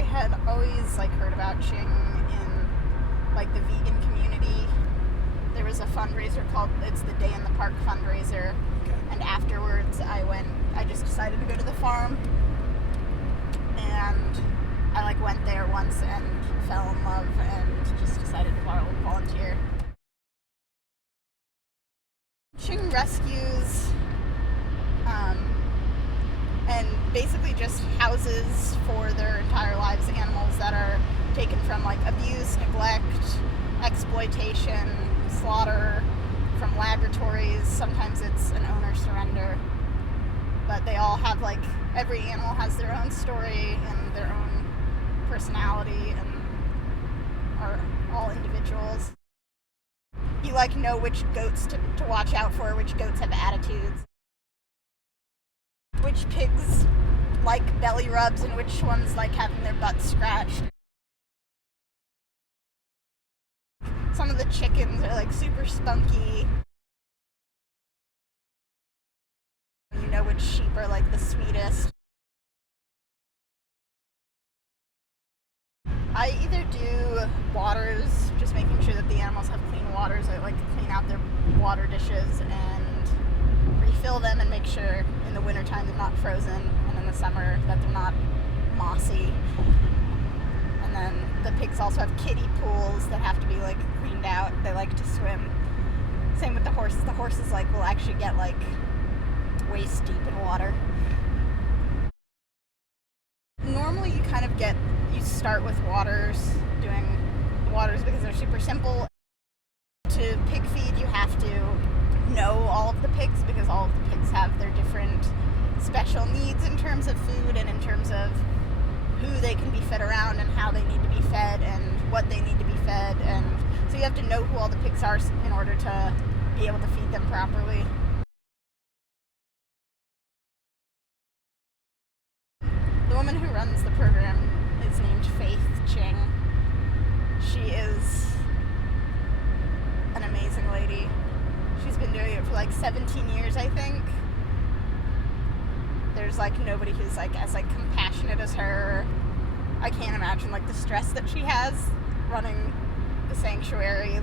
had always heard about Ching in the vegan community. There was a fundraiser called It's the Day in the Park fundraiser, and afterwards I just decided to go to the farm, and I went there once and fell in love and just decided to volunteer. Ching rescues and basically just houses for their entire lives animals that are taken from abuse, neglect, exploitation, slaughter, from laboratories. Sometimes it's an owner surrender, but they all have every animal has their own story and their own personality and are all individuals. You know which goats to watch out for, which goats have attitudes, which pigs like belly rubs and which ones like having their butts scratched. Some of the chickens are super spunky. You know which sheep are the sweetest. I either do waters, just making sure that the animals have clean waters. I like to clean out their water dishes and refill them and make sure in the wintertime they're not frozen, and in the summer that they're not mossy. And then the pigs also have kiddie pools that have to be cleaned out. They like to swim. Same with the horses. The horses will actually get waist deep in water. Normally you kind of you start with waters, doing the waters because they're super simple. To pig feed you have to know all of the pigs because all of the pigs have their different special needs in terms of food and in terms of who they can be fed around and how they need to be fed and what they need to be fed, and so you have to know who all the pigs are in order to be able to feed them properly. The woman who runs the program is named Faith Ching. She is an amazing lady. She's been doing it for 17 years, I think. There's nobody who's as compassionate as her. I can't imagine the stress that she has running the sanctuary,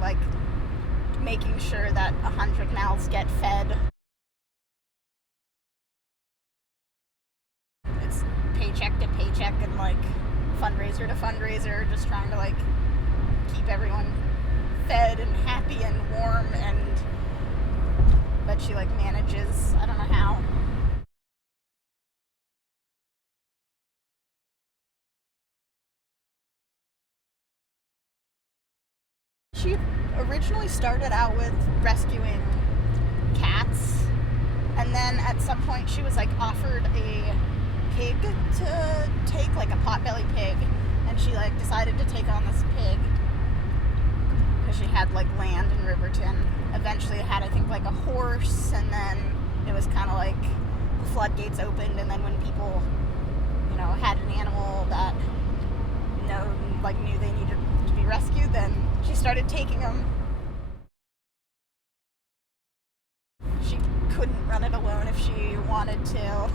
making sure that 100 mouths get fed. It's paycheck to paycheck and fundraiser to fundraiser, just trying to keep everyone fed and happy and warm, and but she manages, I don't know how. She originally started out with rescuing cats, and then at some point she was offered a pig to take, a potbelly pig, and she decided to take on this pig because she had land in Riverton. Eventually it had, I think, a horse, and then it was kind of the floodgates opened, and then when people had an animal that knew they needed to be rescued, then she started taking them. She couldn't run it alone if she wanted to.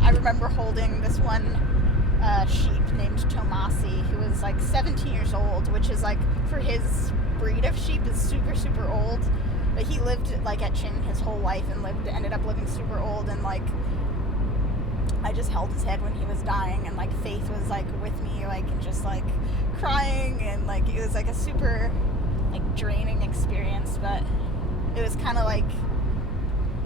I remember holding this one sheep named Tomasi, who was 17 years old, which is for his breed of sheep is super, super old. But he lived at Ching his whole life and ended up living super old, and I just held his head when he was dying, and Faith was with me, just crying, and it was a super draining experience, but it was kind of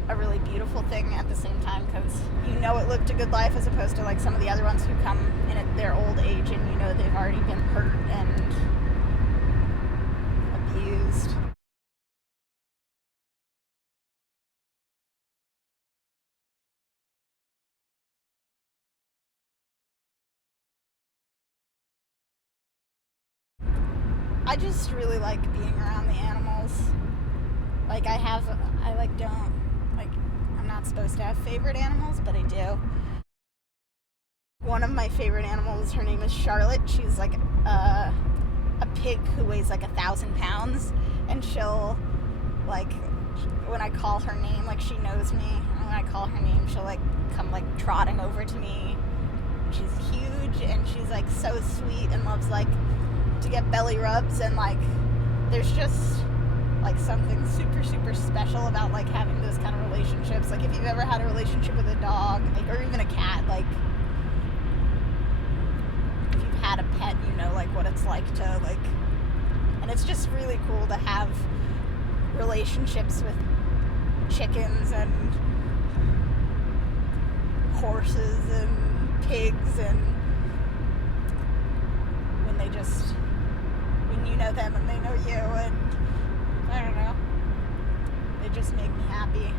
a really beautiful thing at the same time, because it lived a good life, as opposed to some of the other ones who come in at their old age and they've already been hurt and abused. I just really like being around the animals. I'm not supposed to have favorite animals, but I do. One of my favorite animals, her name is Charlotte. She's a pig who weighs 1,000 pounds, and she'll when I call her name, like she knows me, and when I call her name, she'll like come like trotting over to me. She's huge, and she's like so sweet and loves like to get belly rubs, and like there's just like something super super special about like having those kind of relationships. Like if you've ever had a relationship with a dog, like, or even a cat, like if you've had a pet, you know like what it's like to like, and it's just really cool to have relationships with chickens and horses and pigs, and when they just, when you know them and they know you, and I don't know, they just make me happy.